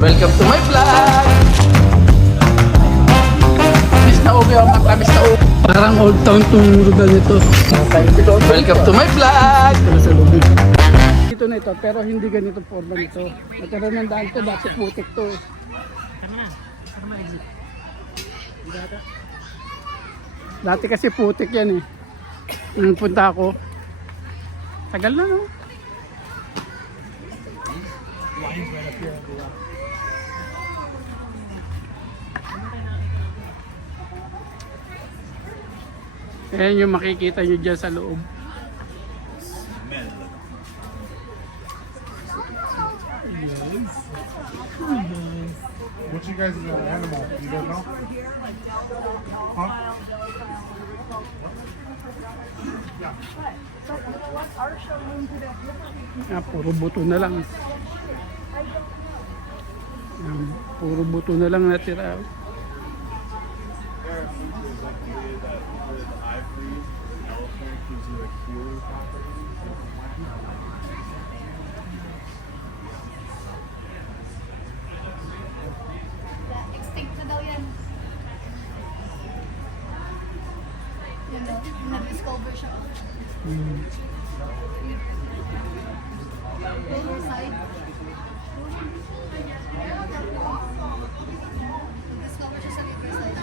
Welcome to my vlog! Miss na ubi ang mata, miss na ubi. Parang old town tong lugar nito. Welcome to my vlog! Dito na ito, pero hindi ganito forma nito. Nagkaroon ng daan to, dati putik to. Dati kasi putik yan eh. Nung punta ako. Tagal na no? Ayan yung makikita nyo dyan sa loob. What's you guys' animal? You don't know? Huh? Ah, puro buto na lang. Puro buto na lang natira. Extinct na daw yan. Yan daw, na-discover siya. Riverside. Na-discover siya sa Riverside.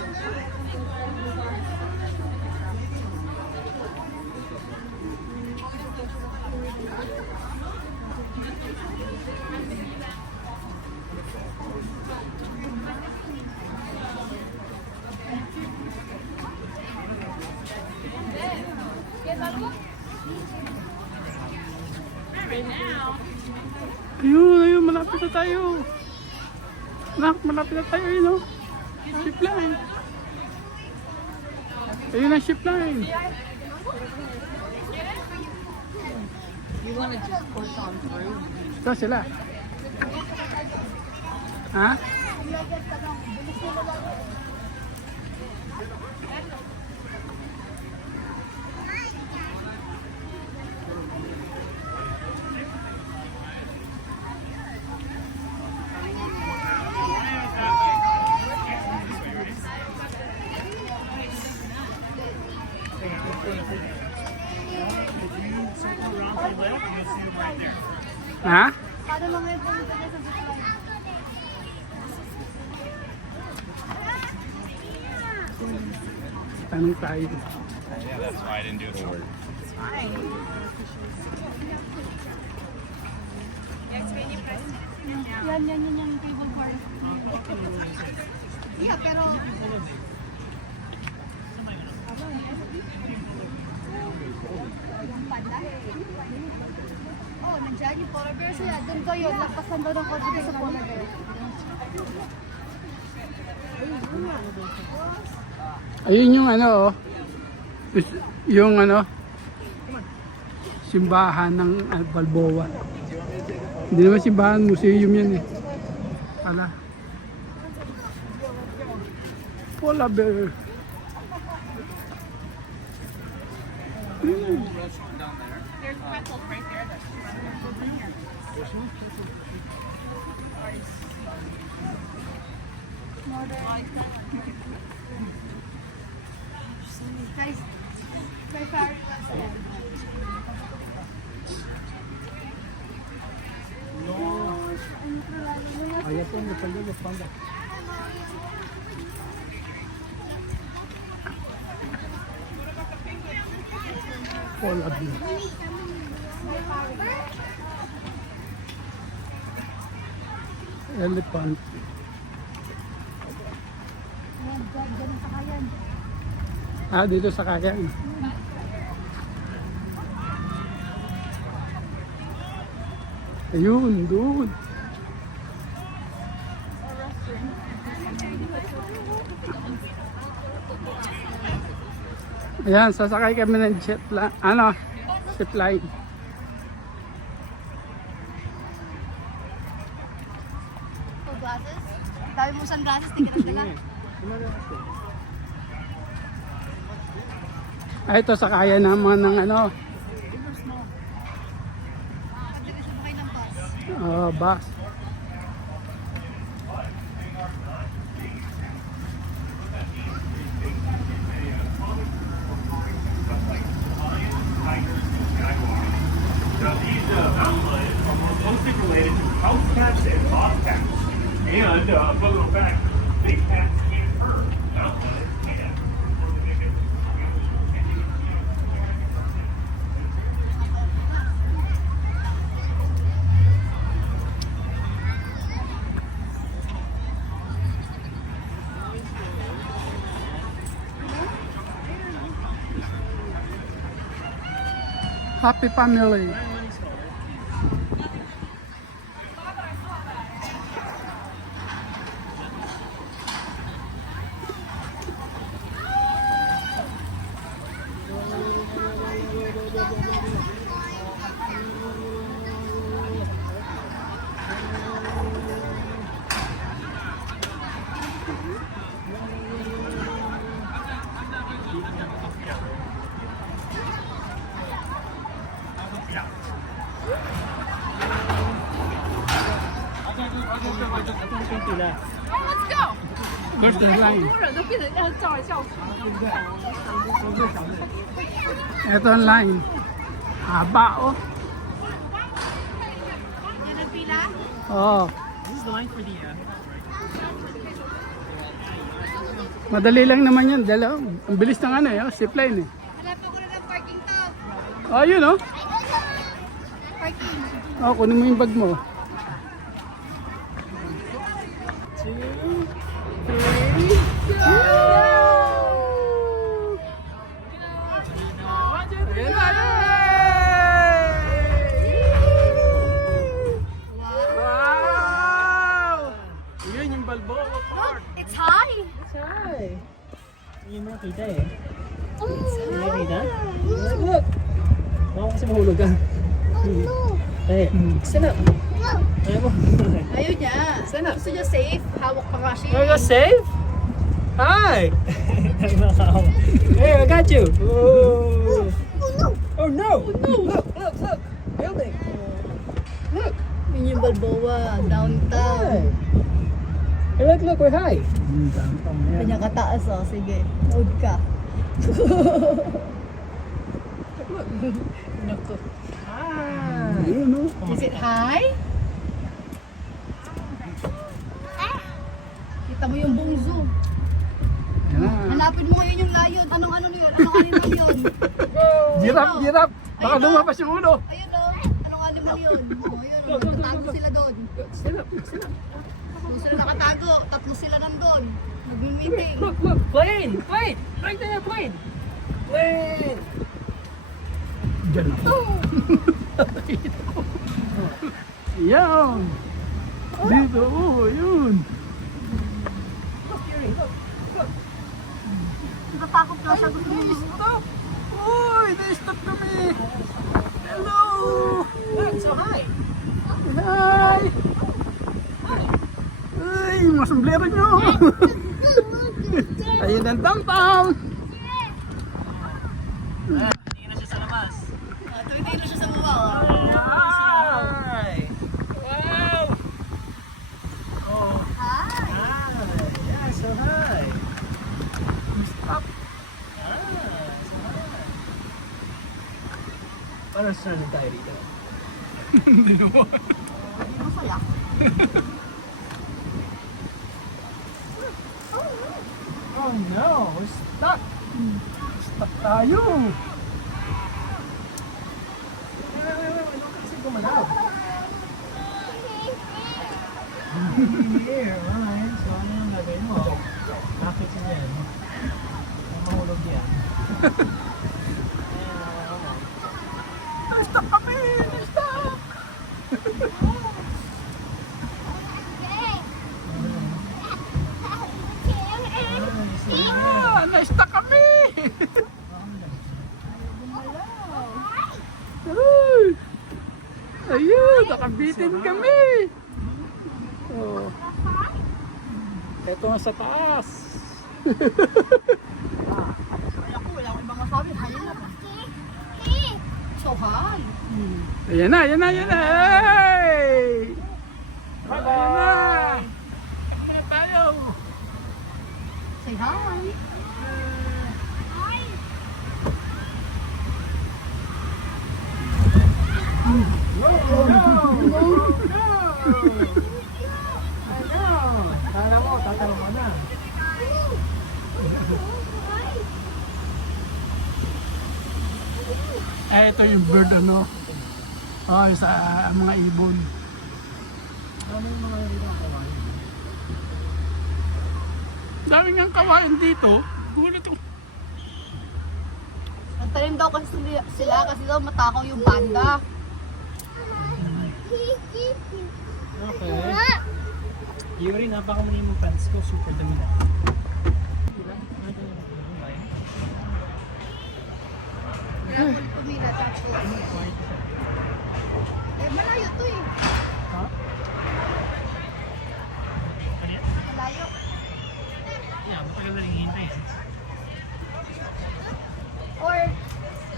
Ayun, ayun, malapit na tayo. Nak, malapit na tayo, yun o. Ship line. Ayun ang ship line. You want to just push on through? Ito sila. Ha? Ha? Paano lang ngayon pumunta niya sa zipline? Tanong tayo. Yeah, that's why I didn't do it forward. Yan yung cable car. Yeah, pero... Yung panda. Oh, nandiyan yung polar bear sila. Doon ko yun. Lapasan daw ng konti sa polar bear. Ayun yung ano, oh. Yung ano, simbahan ng Balboa. Hindi naman simbahan, museum yan eh. Pala. Polar bear. There's pretzels right there. That's Guys, may fairy west yan. Ayan po, may panda. Polar bear. Elephant. Ayan, dyan sa kayan. Ah, dito sa Cagayan. Ayun, doon. Ayan, sasakay kami ng jet line. Ano? Jet line. Oh, glasses? Dami mo sunglasses, tingnan nila. Ay, ito sakaya naman ng ano, Pagdating sa bakay ng bus. bus. And welcome back. Big Cat Camper. Happy family. First in line. 多人都变成要照来照去。 Ito ang line. Haba oh. Yan ang pila. Oh. Madali lang naman yan. Dala, ang bilis ng ano eh. Zip line eh. Hanap ako na ng parking to. Oh, yun oh. Parking. Oh, kunin mo yung bag mo. Wow! Yun yung Balboa Park. It's high. Hindi mo nakita eh. It's Nakita? Look! Baka kasi mahulog ka. Eh, stand up. Ayaw mo. Ayaw niya. Gusto niya safe. Hawak pa nga siya. Are you safe? Hi! Hey, I got you! Oh, oh no! Look, look, look! Building! Look! Yun yung Balboa. Downtown. Hey, look, look, we're high! Kanya kataas oh. Sige. Load ka. Naku. Hi! Is it high? Kita mo yung buong zoo. Yan na. Hanapin mo ngayon yung lion. Anong ano yun? Anong animal yun? Giraffe, giraffe. Baka Ayun, oh. lumabas yung ulo. Ayun o. Anong animal yun? Oh, ayun. Nakatago sila doon. Stand up, stand up! Doon sila nakatago. Tatlo sila nandun. Nagmi-meeting. Look, look! Plane! Plane! Right there, plane! Plane! Diyan ako. Yan. Dito, oh, yun. Look, Yuri, look! Natatakot ka siya. Gusto mo. Stop! Uy, na-stop kami. Hello! Look, so high! Hi! Uy, mga sombrero nyo. Ayun ang downtown. Hindi na siya sa labas. Tumitay na siya sa baba. Oh. Hi! Wow! Oh, Hi. hi! Yeah, so high! Stop. So high! Parang stranded tayo dito. Masaya. Oh no, we're stuck. Stuck tayo. Wait, kasi gumalaw. Here, alright. So, ano yung gagawin mo? Bakit siya yan? Mahulog yan. Na-stuck kami. Na-stuck. Ah, na-stuck kami. Uy. Ayun, nakabitin kami. Oh. Ito nga sa taas. Ako, wala akong ibang masabi. Hayal na. So high. Ayan na, ayan na, ayan na. Hey! Ayan na. Ayan na tayo. Say hi. ito yung bird ano. Oh, sa mga ibon. Dami ng kawain dito. Gulat ko. Nagtanim daw kasi sila kasi daw matakaw yung banda. Okay. Yuri, napakamuni yung pants ko. Super dami na. Kaya ako pumila tapos. Eh, malayo to eh. Ha? Malayo. Yeah, matagal na rin hihintay. Or,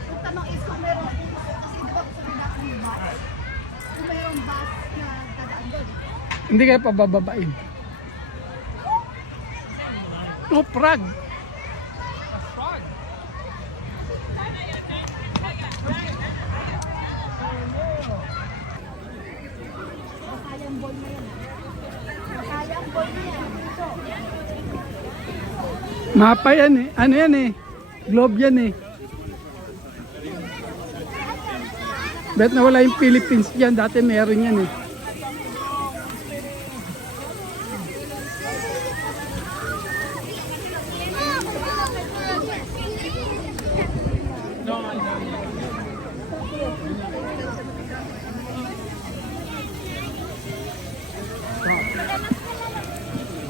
yung tanong is kung meron, kasi di ba gusto nila ang bus? Kung merong bus na dadaan doon. Hindi kayo pabababain. Oh, Prague. Masaya ang ball na yan. Masaya ang ball na yan. Mapa yan eh. Ano yan eh? Globe yan eh. Bet na wala yung Philippines dyan. Dati meron yan eh.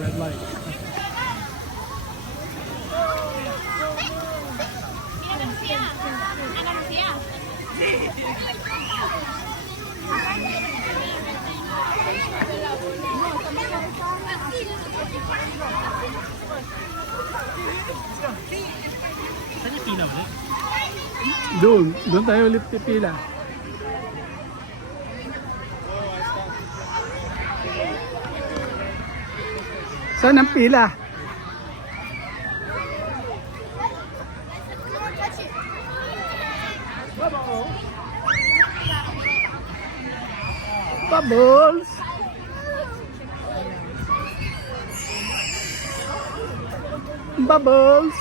Red light. Saan yung pila ulit? Doon tayo ulit pipila. Saan ang pila? Bubbles! Bubbles!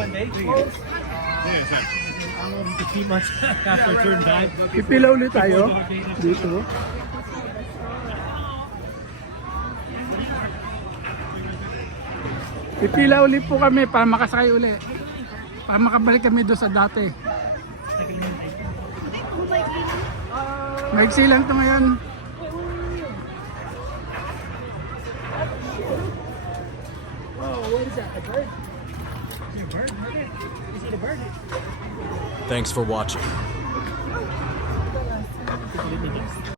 One day? 3 years. Yeah, 3 months after turn 5. Pipila ulit tayo dito. Pipila ulit po kami para makasakay ulit. Para makabalik kami doon sa dati. Maigsi lang ito ngayon. Oh, what is that? A bird? Is it a bird? Is it a bird? Thanks for watching.